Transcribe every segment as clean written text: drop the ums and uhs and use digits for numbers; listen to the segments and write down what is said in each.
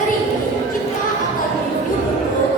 Hari ini kita akan review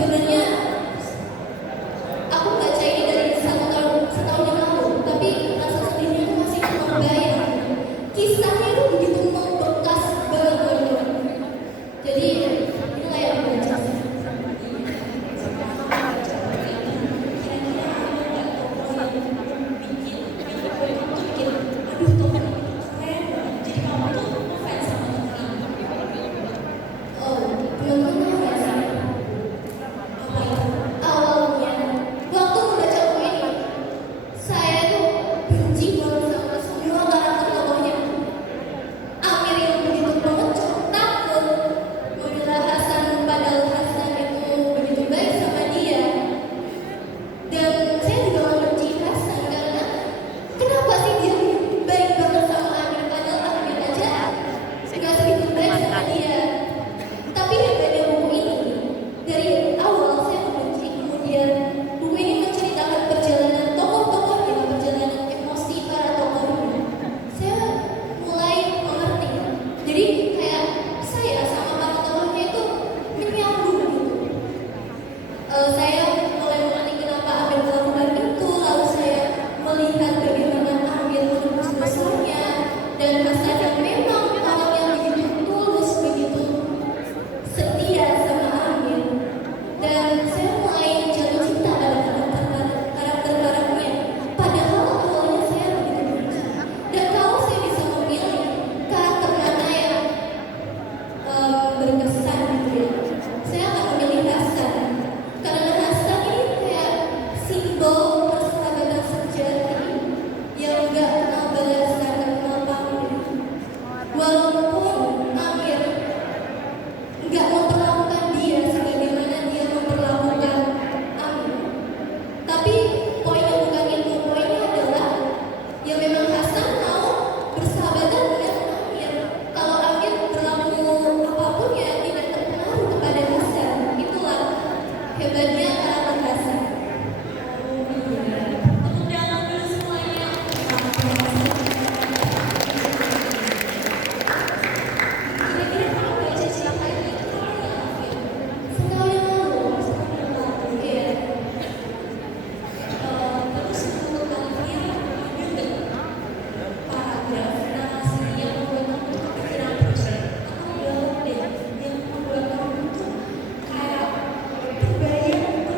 Sebenarnya aku baca ini dari setahun yang lalu, tapi rasa sedihnya itu masih membayang. Kisahnya itu begitu membekas banget. Jadi ini layak dibaca. Aduh Tuhan, jadi kamu tuh ngefans sama Tuhan. Oh, teman-teman tahu ya sih? Apa itu? Awalnya, waktu membaca buku ini, saya tuh benci banget sama semua karakter tokohnya. Amir yang begitu pengecut, takut membela Hasan, padahal Hasan itu begitu baik sama dia. Dan saya juga membenci Hasan karena kenapa sih dia baik banget sama Amir, padahal Amir aja nggak segitu baik sama dia. Tapi hebatnya buku ini, dari awal saya membenci, kemudian buku ini menceritakan perjalanan tokoh-tokohnya, perjalanan emosi para tokohnya. Saya mulai mengerti. Jadi kayak saya sama para tokohnya itu menyambung gitu. Saya mulai mengerti kenapa Amir melakukan itu, lalu saya melihat bagaimana Amir menebus dosanya, dan Hasan yang memang orang yang begitu tulus, begitu setia sama Amir. Dan saya mulai jatuh cinta pada karakter-karakternya. Padahal awalnya saya begitu benci. Dan kalau saya bisa memilih karakter mana yang berkesan gitu ya, saya akan memilih Hasan. Karena Hasan ini kayak simbol persahabatan sejati yang gak kenal balasan, gak kenal pamrih. Walaupun Amir nggak memperlakukan dia sebagaimana dia memperlakukan Amir, tapi poinnya bukan itu. Poinnya adalah ya memang Hasan mau bersahabatan dengan Amir. Kalau Amir berlaku apapun ya tidak terpengaruh kepada Hasan. Itulah hebatnya karakter Hasan. Tepuk tangan dulu semuanya. Kira-kira kamu baca cerita ini kapan ya, Afif? Setahun yang lalu, iya. Terus untuk Alvia, ada nggak paragraf narasi yang membuat kamu tuh kepikiran terus? Atau dialog deh yang membuat kamu tuh kayak terbayang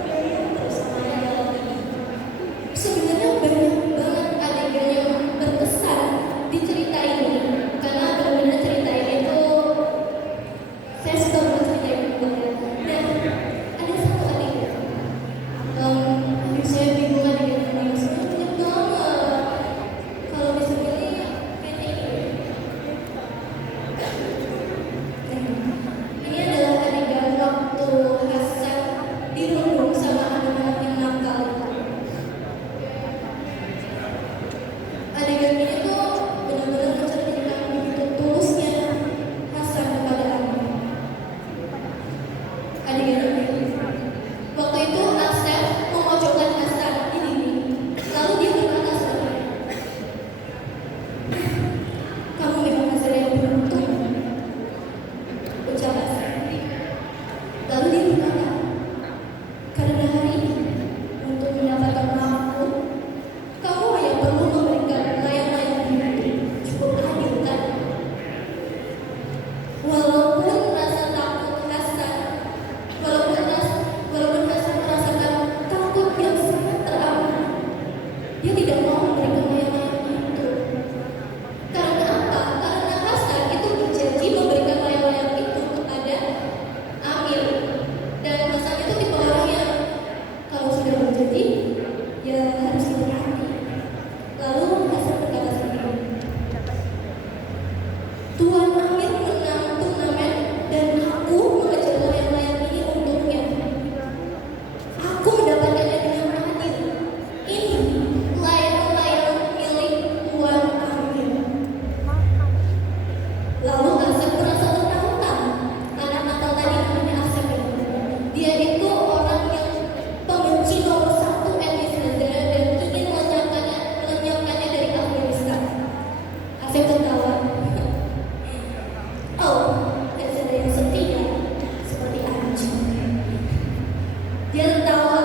Dia tertawa.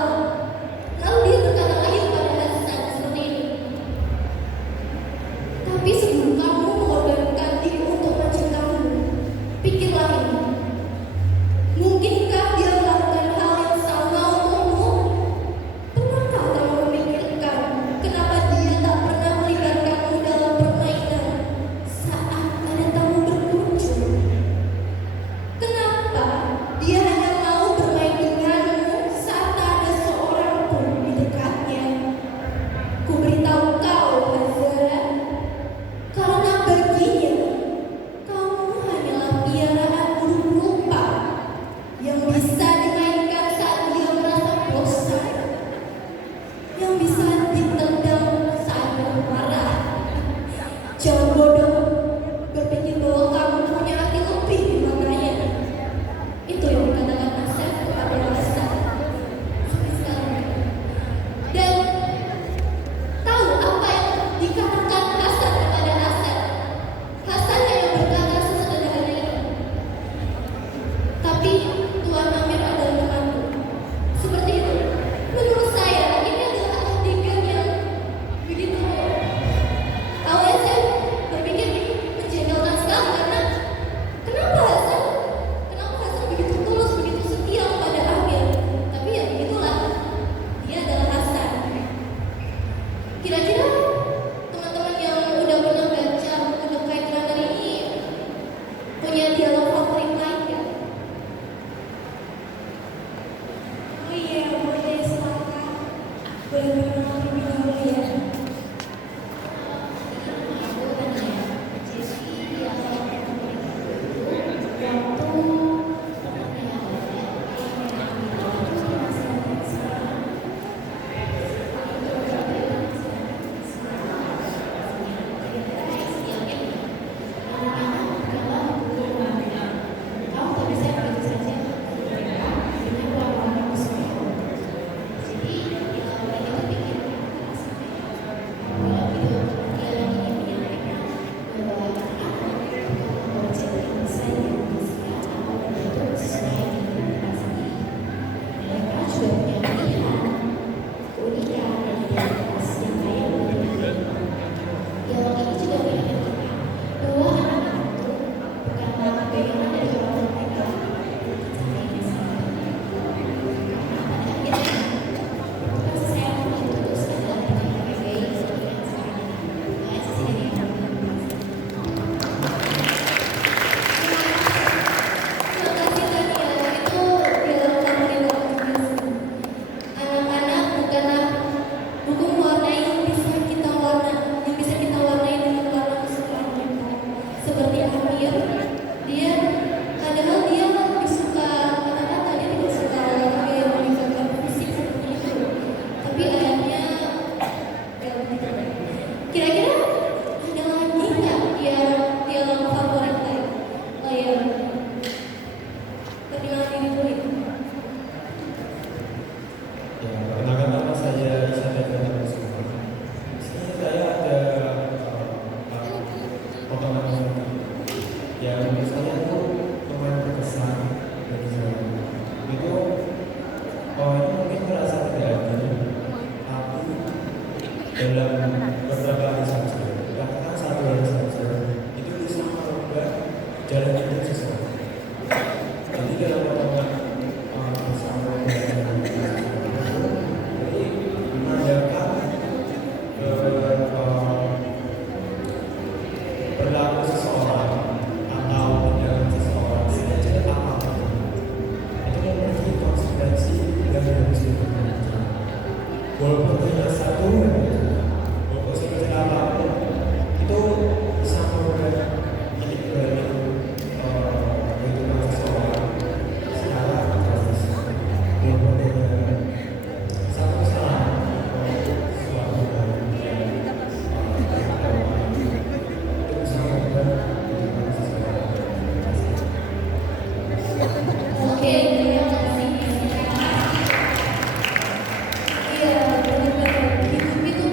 Lalu dia berkata lagi kepada Hasan seperti ini. Tapi sebelum kamu mengorbankan diri untuk mencintamu, pikirlah ini. Mungkinkah dia melakukan hal yang sama untukmu? Pernahkah kamu memikirkan kenapa dia tak pernah melibatkanmu dalam permainan saat ada tamu berkunjung? Kenapa dia hanya mau bermain denganmu saat tak ada seorang pun di dekatnya? Ku beritahu kau, Hazara, karena baginya kamu hanyalah piaraan burung rupa yang bisa dimainkan saat dia merasa bosan, yang bisa ditendang saat dia marah. Jangan bodoh berpikir bahwa kamu punya hati lebih di matanya. Itu yang dikatakan Asep kepada Hasan sampai sekarang. Dan tahu apa yang dikatakan Hasan kepada Asep? Hasan hanya berkata sesederhana ini. Tapi Tuan Amir adalah temanku. Seperti itu. Menurut saya ini adalah adegan yang begitu. Awalnya saya berpikir ini menjengkelkan sekali karena kenapa Hasan begitu tulus, begitu setia kepada Amir. Tapi ya begitulah, dia adalah Hasan. Kira-kira teman-teman yang udah pernah baca buku The Kite Runner ini punya dialog favorit lain nggak? Oh iya, boleh silakan. Boleh berkenalan terlebih dahulu ya. Anak-anak bukanlah buku warna yang bisa kita warnai dengan warna kesukaan kita. Seperti Amir, dia padahal dia lebih suka kata-kata, dia tidak suka olahraga yang melibatkan fisik seperti itu. Tapi ayahnya ya begitu. Kira-kira ada lagi nggak dialog favorit lain? Oh ya, perkenalan diri dulu ya. Ya, perkenalkan nama saya Sadar Kusuma. Di sini saya ada potongan yang menurut saya itu lumayan berkesan bagi saya. Itu ini mungkin terasa tidak adil, tapi dalam beberapa hari saja, bahkan satu hari saja, itu bisa merubah jalan hidup seseorang. Jadi dalam potongan bersama dengan menandakan berlaku seseorang atau tindakan seseorang sejak apapun itu memiliki konsekuensi yang harus diperhatikan. Walaupun hanya satu, walaupun sekecil apapun itu bisa merubah titik balik kehidupan seseorang secara drastis. Walaupun hanya satu kesalahan atau suatu hal yang itu bisa merubah kehidupan seseorang. Oke, terima kasih. Iya, benar-benar hidup itu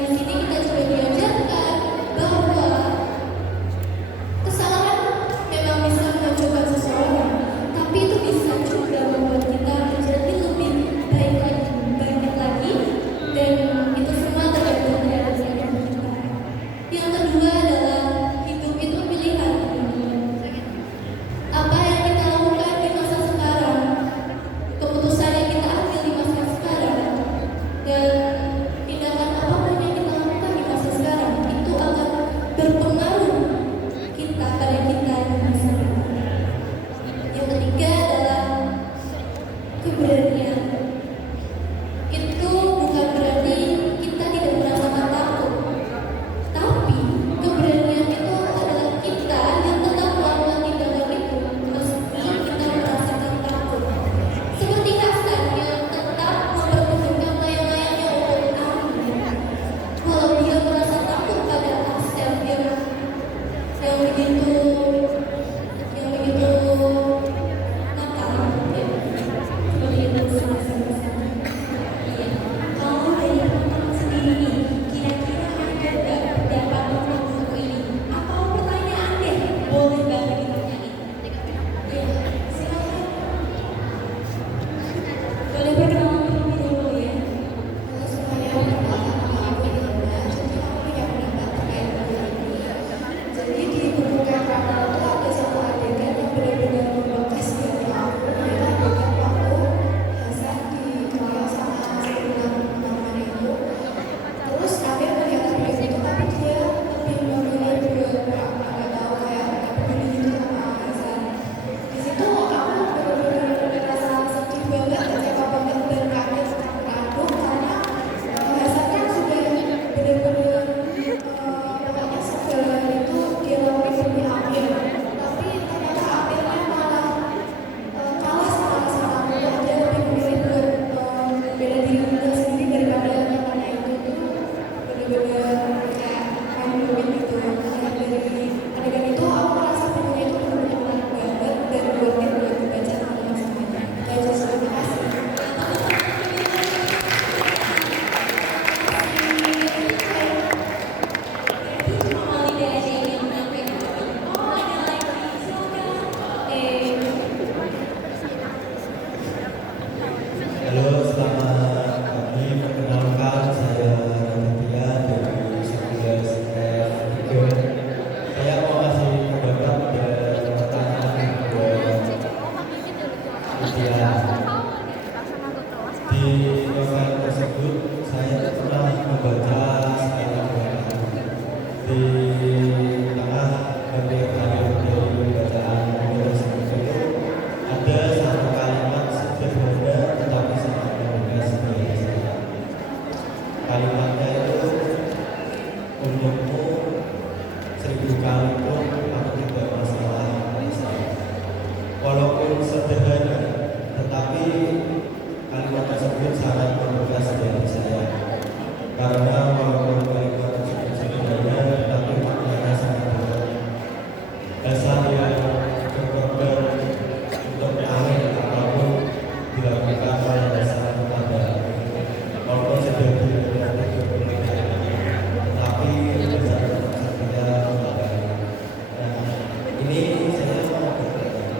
di sini kita juga diajarkan bahwa kesalahan memang bisa menghancurkan seseorang, tapi itu bisa juga membuat kita menjadi lebih banyak lagi, dan itu semua tergantung dari kita. Yang kedua adalah hidup itu pilihan. Apa yang kita lakukan di masa sekarang, keputusan yang kita ambil di masa sekarang, dan tindakan apapun yang kita lakukan di masa sekarang itu akan berpengaruh pada kita di masa depan. Yang ketiga adalah keberanian. Itu bukan berarti kita tidak merasakan takut, tapi keberanian itu adalah kita yang tetap melakukan tindakan itu meski kita merasakan takut. Seperti Hasan yang tetap mempertunjukkan layang-layangnya untuk Amir, walau dia merasa takut pada Asep yang begitu nakal, ya. Seperti itu sama-sama. Iya. Kalau dari teman-teman sendiri, kira-kira ada nggak pendapat tentang buku ini? Atau pertanyaan deh, boleh banget ditanyain. Iya, silakan. Boleh perkenalan terlebih dahulu ya. Halo semuanya, perkenalkan nama aku Ilham. Jadi aku punya pendapat terkait buku ini. Jadi di buku Kepala itu ada satu adegan yang benar-benar membekas di hati aku, yaitu adegan waktu Hasan dikeroyok sama teman-teman itu. Terus Amir melihat adegan itu, tapi dia lebih memilih buat nggak tahu, kayak nggak peduli gitu sama Hasan. Di situ aku benar-benar merasa sedih banget, kecewa banget, dan kaget campur aduk karena Hasan kan sudah benar-benar pokoknya segala itu dia lakuin demi Amir, tapi ternyata Amirnya malah kalah sama aku. Dia lebih memilih buat bela diri dia sendiri daripada temannya itu benar-benar kayak main gitu. Nah, dari adegan itu aku merasa bukunya itu benar-benar menarik banget dan worth it buat dibaca teman-teman semuanya. Itu aja sih, terima kasih. Berarti cuma Malinda aja ini yang menyampaikan. Oh, ada lagi, silakan. Halo, selamat pagi. Perkenalkan, saya Raditya dari Satgas F3. Saya mau kasih pendapat dan pertanyaan buat Raditya. Di novel tersebut, saya pernah membaca sekali dua kali. Di tengah hampir dari bacaan novel tersebut itu ada satu kalimat sederhana tetapi sangat membekas bagi saya. Kalimatnya itu, untukmu 1000 kali pun aku tidak masalah saya. Walaupun sederhana, tetapi kalimat tersebut sangat membekas bagi saya. Karena walaupun kalimat tersebut sederhana, tetapi maknanya sangat berat. Hasan yang berkorban untuk Amir apapun dilakukan oleh Hasan kepada walaupun sudah diberkati keberkahan, tetapi Hasan tetap setia kepada. Nah, ini saya mau bertanya,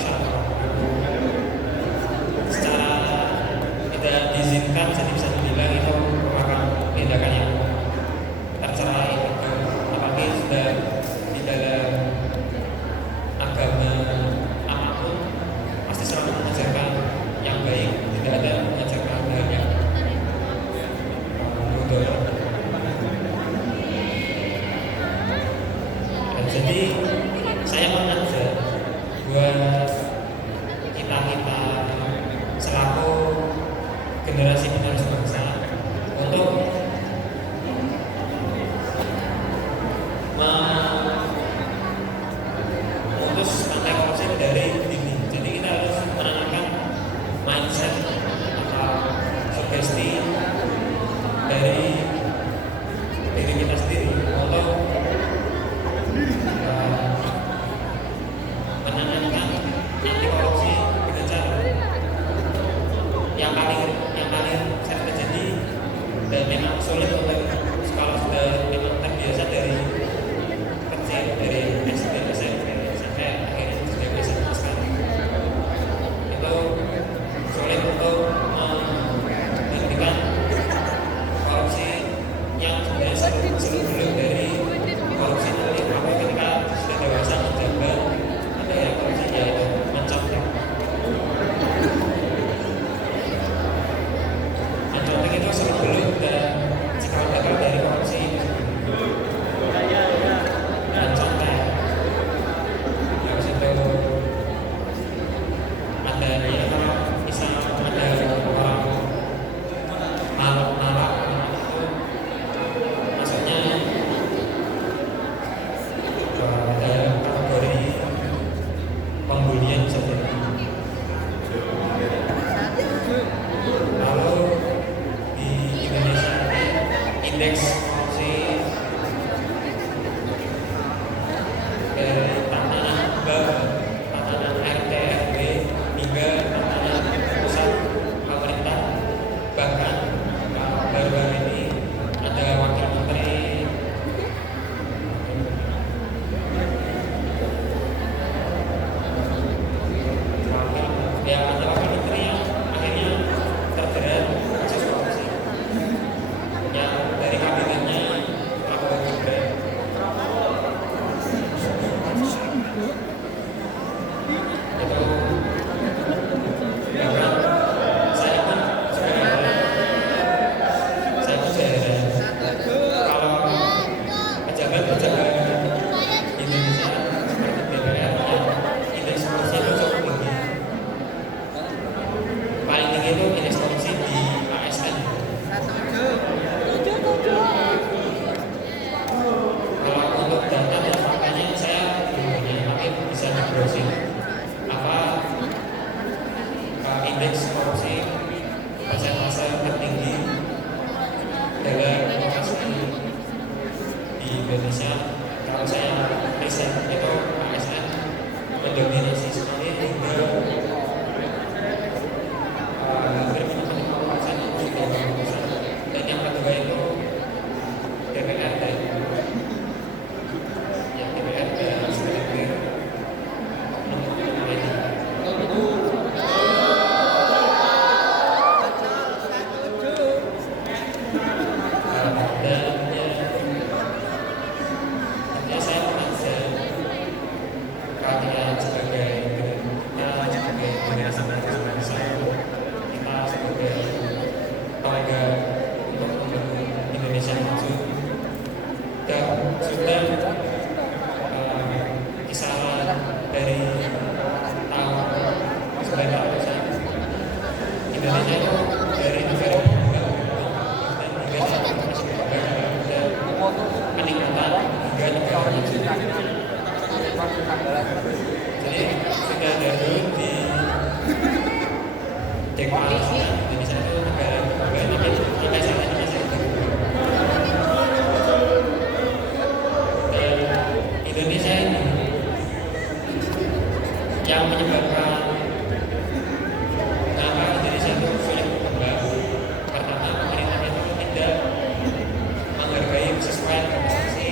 saat secara tidak diizinkan, jadi bisa dibilang itu merupakan tindakan yang tercela, apalagi sudah di dalam agama apapun pasti selalu mengajarkan yang baik, tidak ada mengajarkan hal yang mudah. Dan jadi saya mengajak buat kita selaku generasi penerus bangsa untuk memutus rantai korupsi dari dini. Jadi kita harus menanamkan mindset atau sugesti dari diri kita sendiri untuk menanamkan anti korupsi dengan cara yang paling sering terjadi dan memang sulit untuk kalau sudah memang terbiasa dari kecil, dari SD, SMP sampai akhirnya sudah bisa sekali, itu sulit untuk menghentikan korupsi yang sebenarnya sebelum dari korupsi nanti. Tapi ketika sudah dewasa menjabat ada yang korupsi, yaitu mencontek. Mencontek itu sebelum dan cikal bakal dari korupsi. Mencontek, habis itu ada ya, misalnya ada orang malak itu maksudnya ada kategori pembulian saja. Lalu di Indonesia ini indeks korupsi dari tatanan bawah, tatanan RT RW hingga tatanan pusat pemerintah, bahkan baru-baru ini ada wakil menteri ada wakil menteri yang akhirnya terjerat kasus korupsi yang dari kabinetnya Prabowo Gibran. Itu bahkan saya pun juga heran kalau pejabat-pejabat Indonesia seperti DPR yang indeks korupsi itu cukup tinggi. Paling tinggi itu indeks korupsi di ASN. Kalau untuk data dan faktanya saya belum punya, tapi bisa di browsing apa indeks korupsi persentase tertinggi dalam lokasi di Indonesia. Kalau saya riset itu ASN mendominasi sekali hingga hampir 50% atau 30%. Dan yang kedua itu DPR dan yang DPR dan sebagai dan saya mengajak kalian sebagai generasi bangsa, kita sebagai warga untuk membangun Indonesia maju. Dan sudah kisaran dari tahun 90-an Indonesia itu dari negara berkembang dan hingga saat ini masih berkembang dan peningkatan hingga negara maju. Jadi sudah dulu di deklarasikan Indonesia itu negara berkembang, tapi sampai saat ini masih berkembang. Dan Indonesia ini yang menyebabkan kenapa Indonesia itu sulit berkembang. Pertama, pemerintah itu tidak menghargai sesuai investasi.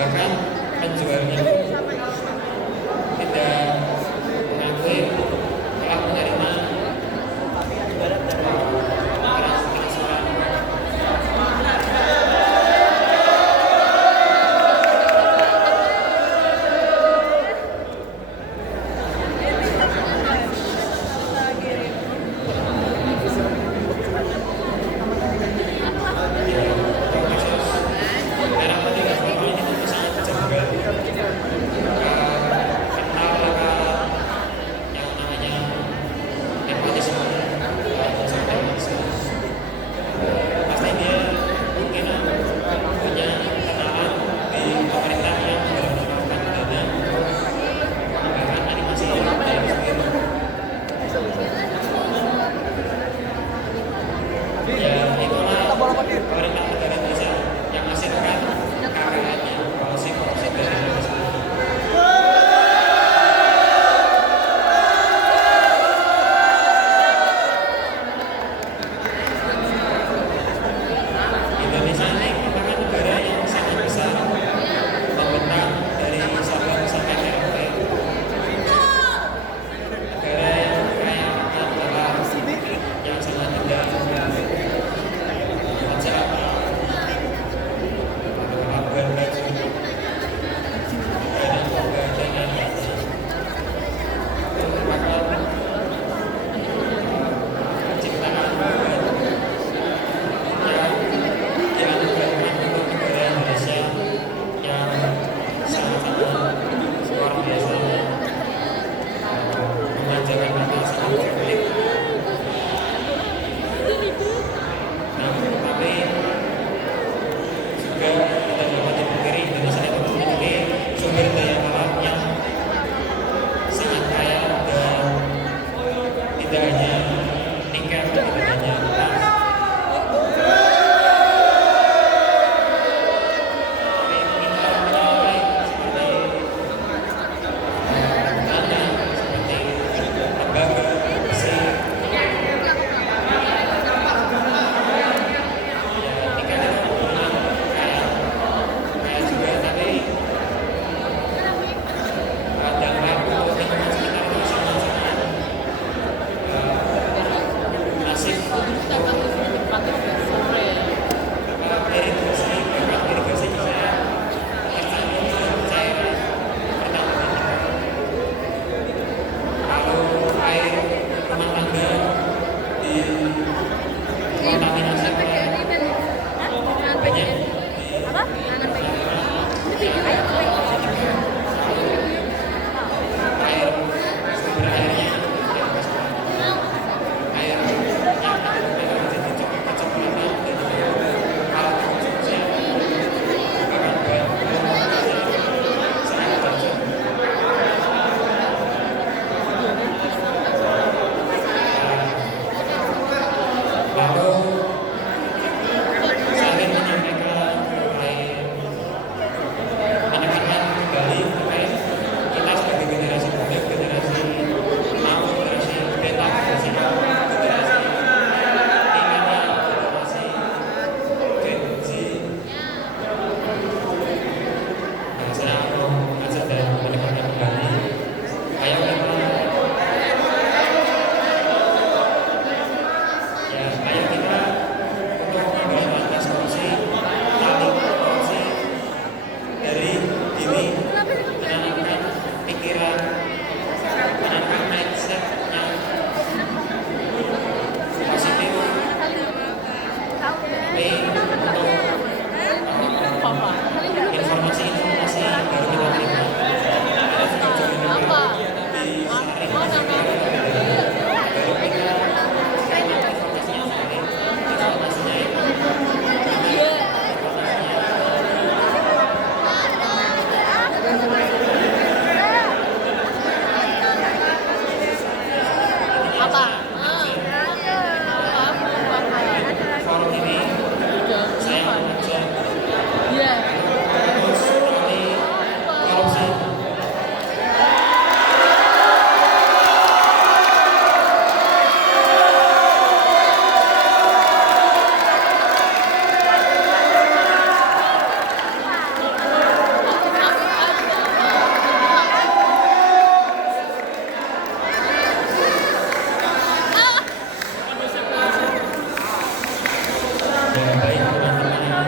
bahkan penjualnya pun tidak mengakui telah menerima transferan. Merah putih Gazprom ini tentu sangat janggal. Kental akan yang namanya nepotisme atau sampai nepotisme. Pasti dia mungkin punya kenalan di pemerintah yang melakukan dana bahkan animasi dari sendiri. Ya itulah pemerintah negara Indonesia yang menghasilkan kekayaannya korupsi dari Indonesia. Indonesia ini merupakan negara yang sangat besar, membentang dari Sabang sampai Merauke. Negara yang kaya akan alam yang sangat indah. Masyarakat Ya baik teman-teman yang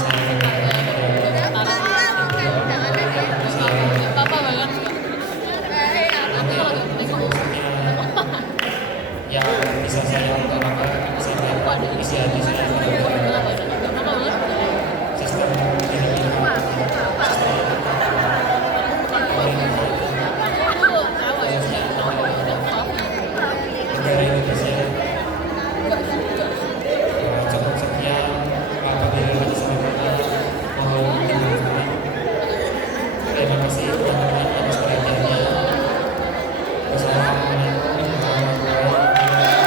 saya hormati, yang bisa saya utarakan sampai isi hati saya kepada sistem pendidikan, negara Indonesia. Cukup sekian, apabila ada salah mohon dimaafkan. Terima kasih teman-teman atas perhatiannya. Wassalamualaikum warahmatullahi wabarakatuh.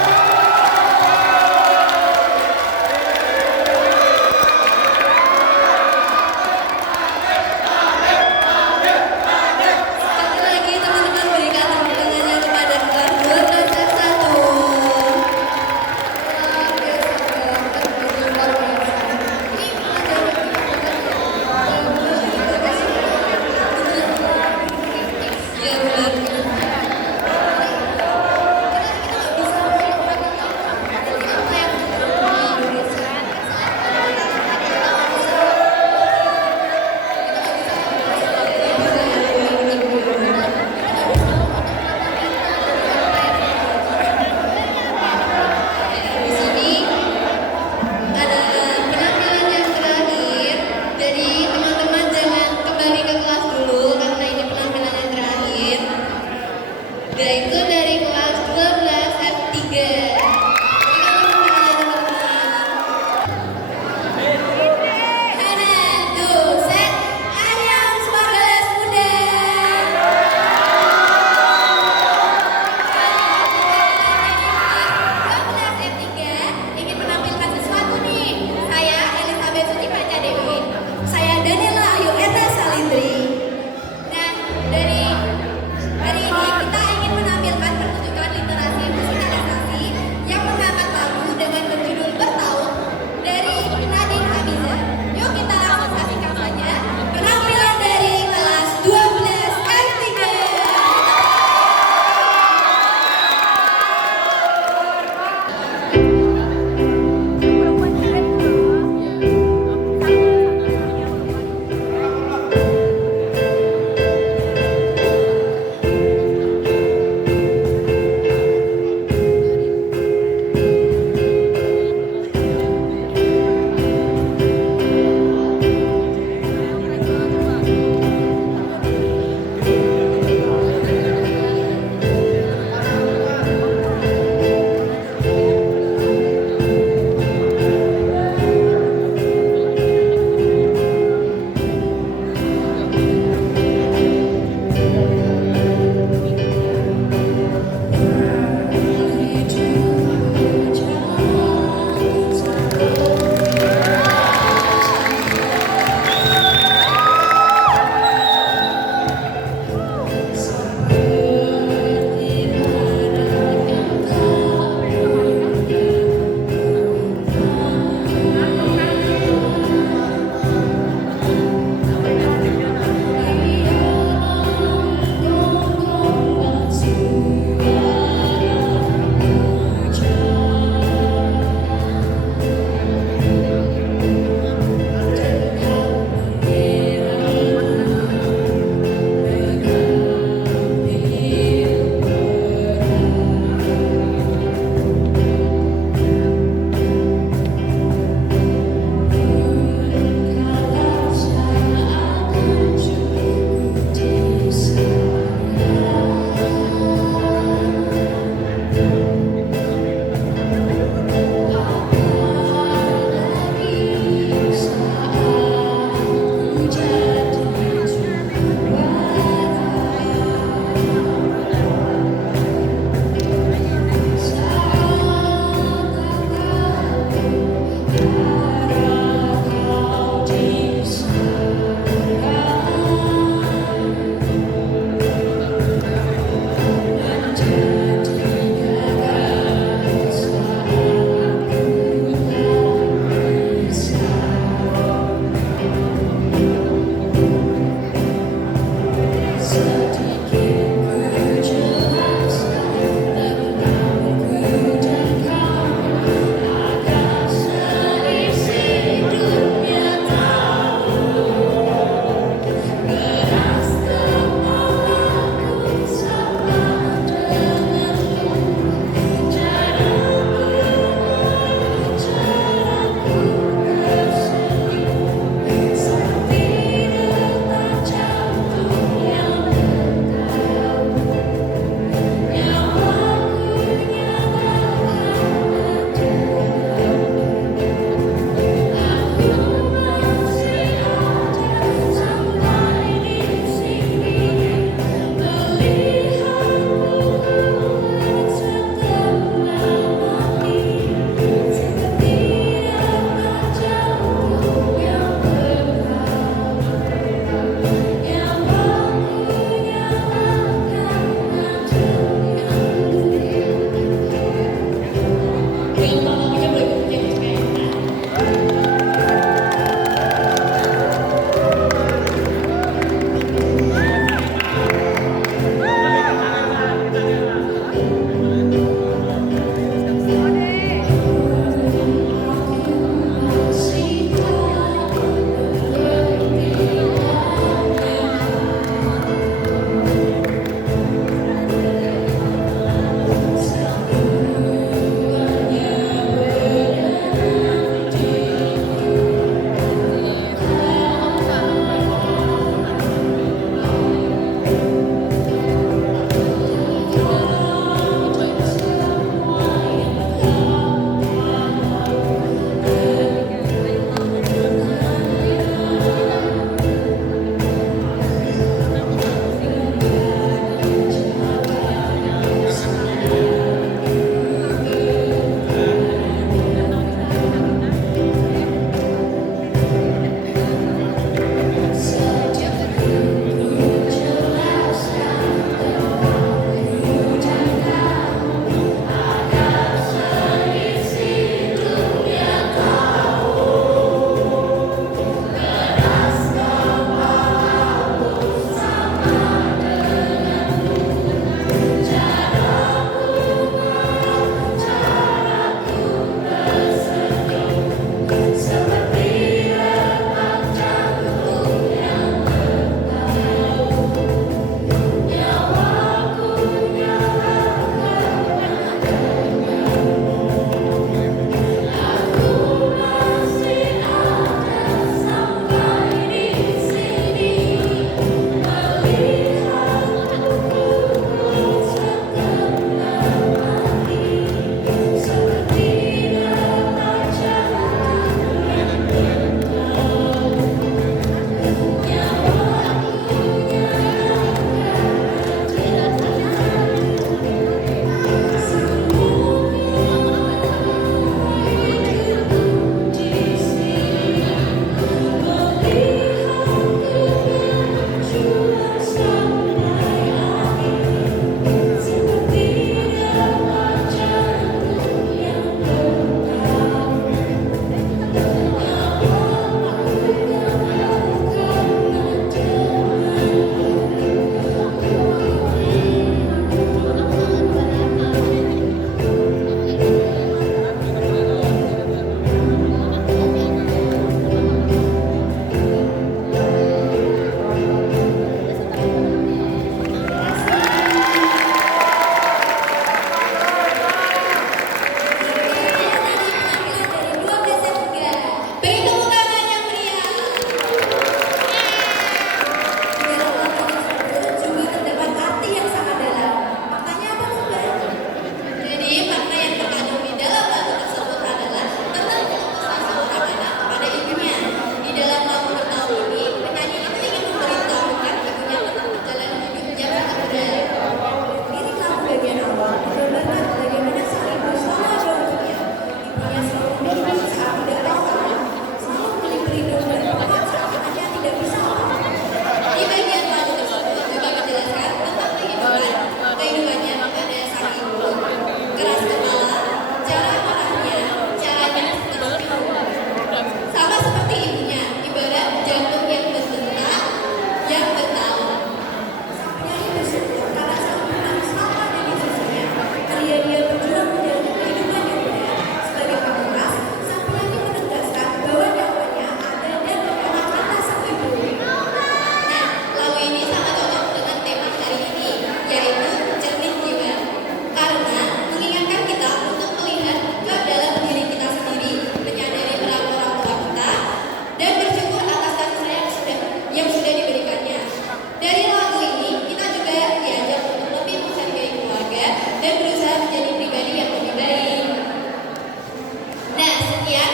kalian.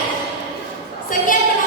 Sekian penonton.